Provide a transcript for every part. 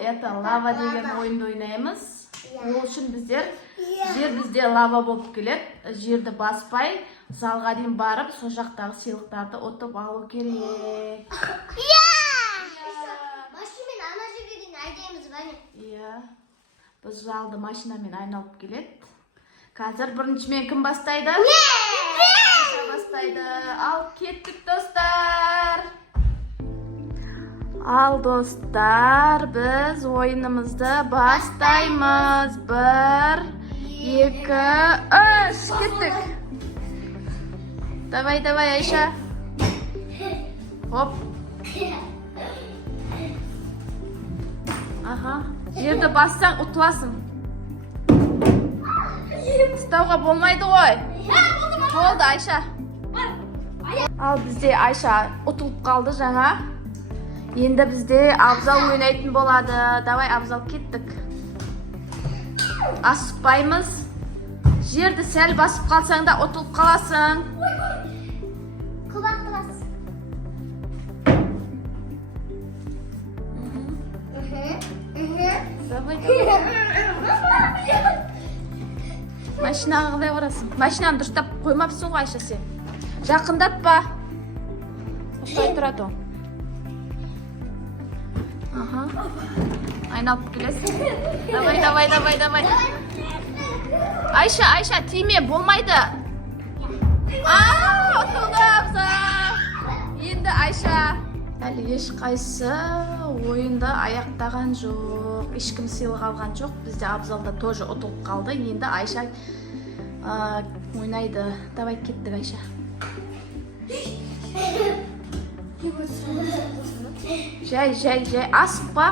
это лава деген ойынды ойнаймыз. Ол үшін жер бізде лава болып келеді. Жерді баспай, залға дейін барып, сол жақтағы сыйлықтарды ұтып алу керек. Машинамен ана жерге дейін айдаймыз ба не? Иә. Біз залды машинамен айналып келеді. Қазір біріншімен кім бастайды? Айша бастайды. Ал кеттік, достар. Ал, достар, біз ойынымызды бастаймыз. 1, 2, 3. Кеттік. Давай, Айша. Хоп. Аха. Жерді бассаң ұтыласың. Ұстауға болмайды ғой. Болды, Айша. Ал бізде Айша ұтылып қалды жаңа. Енді бізде Абзал ойнайтын болады. Давай, Абзал, кеттік. Асықпаймыз. Жерді сәл басып қалсаң да ұтылып қаласың. Құлақты бас. Машинаға қалай барасың? Машинаны дұрыстап қоймапсың ғой, Айша, сен. Жақындатпа. Осылай тұрады ол. Аха. Айналып келесің. Давай. Айша, тиме, болмайды. Ұтылды, Абзал. Енді Айша. Әлі ешқайсы ойынды аяқтаған жоқ. Ешкім сыйлық алған жоқ. Бізде Абзалда тоже ұтылып қалды. Енді Айша ойнайды. Давай, кеттік, Айша. Жай. Асықпа.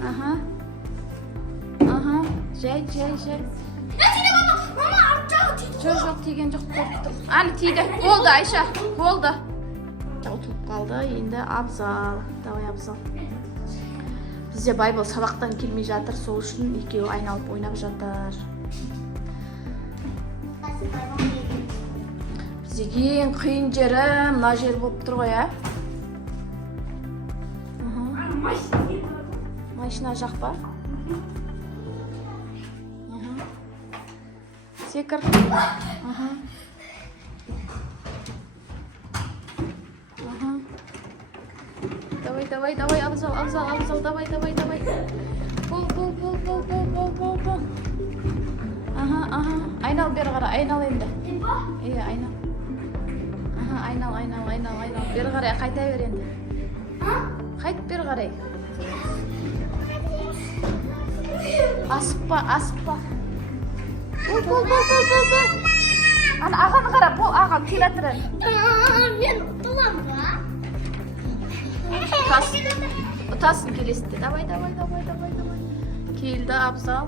Аха. Жай. Жоқ, тиген жоқ. Әлі тиді. Болды, Айша. Болды. Ұтылып қалды. Енді Абзал. Давай, Абзал. Бізде Байбол сабақтан келмей жатыр. Сол үшін екеуі айналып ойнап жатыр. Бізде ең қиын жері мына жер болып тұр ғой, ә? Машина жақ па? Секір. Давай, Абзал, давай. Бол. Айнал, бері қара, айнал енді. Иә, айнал. Айнал. Бері қарай, қайта бер енді. Қайт, бері қарай. Асықпа. Бол. Ағаны қара, бол, ағам келатырын. Мен ұтылам ба? Ұтасың келесінде. Давай. Келді, Абзал.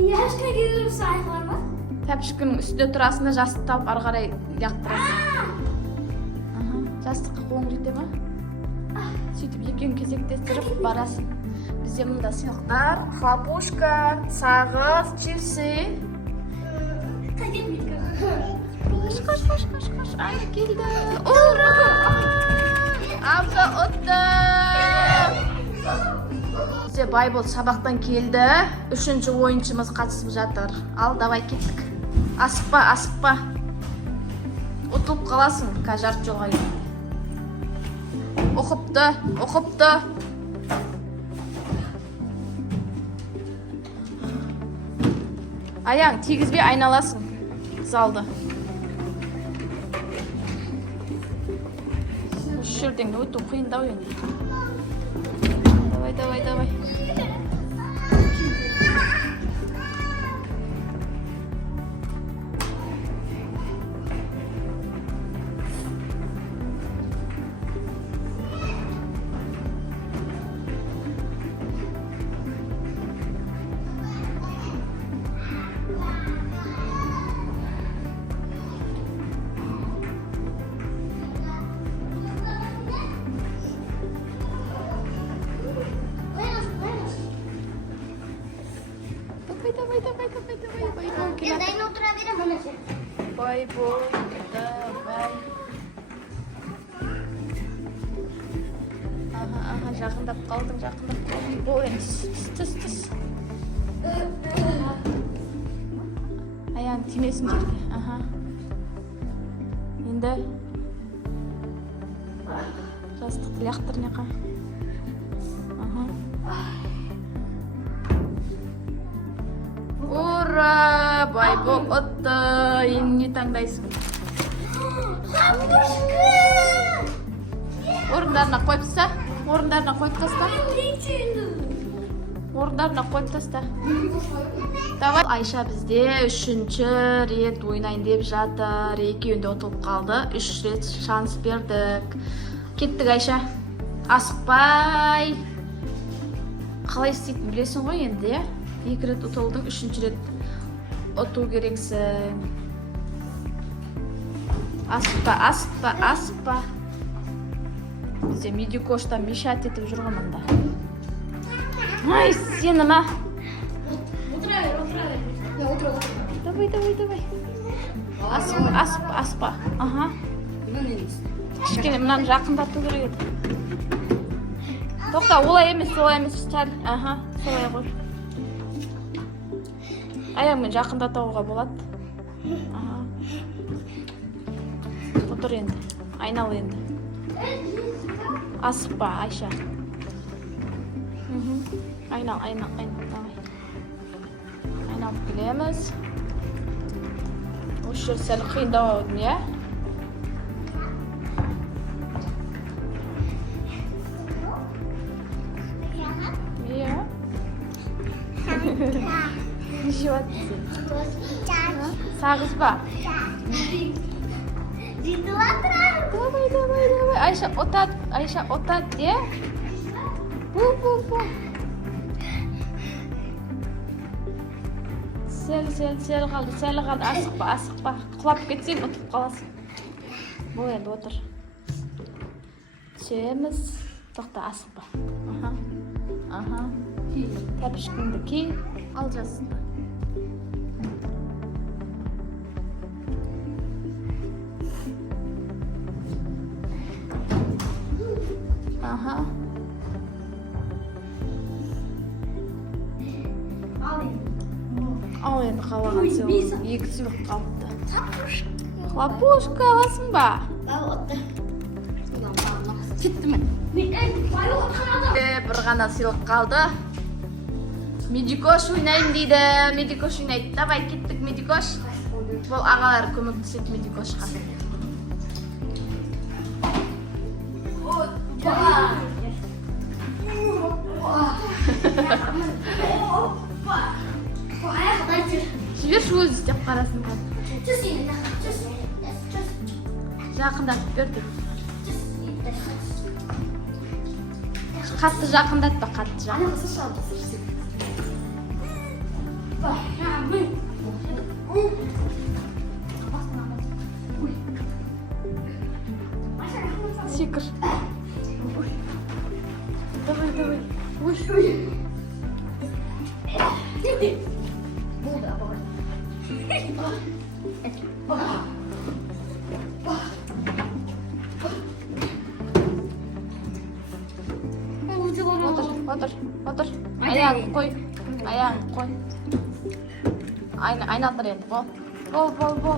Яшқа келіп сайқылар ма? Тәпшікінің үстіне тұрасында жастықты алып ары қарай яқтырасың. Жастыққа қолың жете ма? Сөйтіп екеуін кезектестіріп барасың. Бізде мұнда сыйлықтар, хлопушка, сағыз, чипсы. Қаш. Ай, келді. Ура! Абзал ұтты. Бізде Байбол сабақтан келді. 3-ші ойыншымыз қатысып жатыр. Ал, давай, кеттік. Асықпа. Ұтылып қаласың, жарты жолға келді. Оқыпты. Аяң тигізбей айналасың залды. Осы жерден өту қиындау енді. Давай. Давай, бол, давай. Ага, жақындап қалдың. Бол, енді түс. Аяғың тимесін жерге. Ага. Енді жастықты лақтыр неқа. Ага. Ура! Бай бол отты. Енді не таңдайсың? Орындарына қойып таста. Давай. Айша бізде 3-ші рет ойнайын деп жатыр. Екеуінде ұтылып қалды. 3 рет шанс бердік. Кеттік, Айша. Асықпай. Қалай істейтін білесің ғой енді, е? 2 рет ұтылдың, 3-ші рет ұту керексің. Асықпа. Бізде Медикоштан мешат етіп жүрген мұнда. Ай, сені ма? Давай. Аспа. Ага. Кішкене мұнан жақындату керек еді. Тоқта, олай емес, сәл. Ага, солай қой. Аяғымен жақындатуға болады. Ага. Отыр енді. Айнал енді. Асықпа, Айша. Айнал, давай. Айналып келеміз. Осы жер сәл қиындау аудым, е? Е? Не жеп жатсың? Сағыз ба? Давай. Айша отат, де? Бу. Сәл қалды. Асықпа. Құлап кетсең, ұтып қаласың. Бұл енді отыр. Түсеміз. Тоқта, асықпа. Аха. Тәпішкіңді кей. Ал жасын. Аха. Ал енді қалаған сыйлық. 2 сыйлық қалыпты. Хлопушка аласың ба? Кеттім. Бір ғана сыйлық қалды. Медикош ойнайын дейді. Медикош ойнайды. Давай, кеттік, Медикош. Бұл ағалар көмектеседі Медикошқа. Жіберші өзі істеп қарасын. Жақындатып берді. Қатты жақындатпа, қатты Секір. Давай. Отыр. Аяғын қой. Айналдыр енді, бол.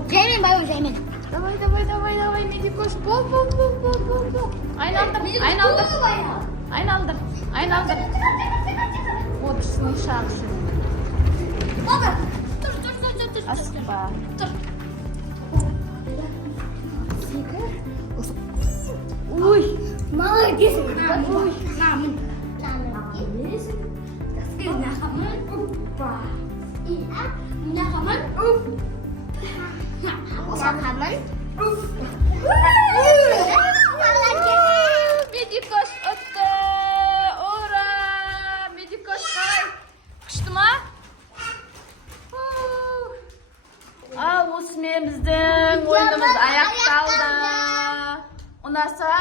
Жаймен. Давай, Медикош, бол. Айналдыр. Отырсын, шағысы. Асықпа. Ой, молодец. Медикош отты. Ура! Медикош қалай? Күшті ма? Ал осымен біздің ойынымыз аяқталды. Ұнаса?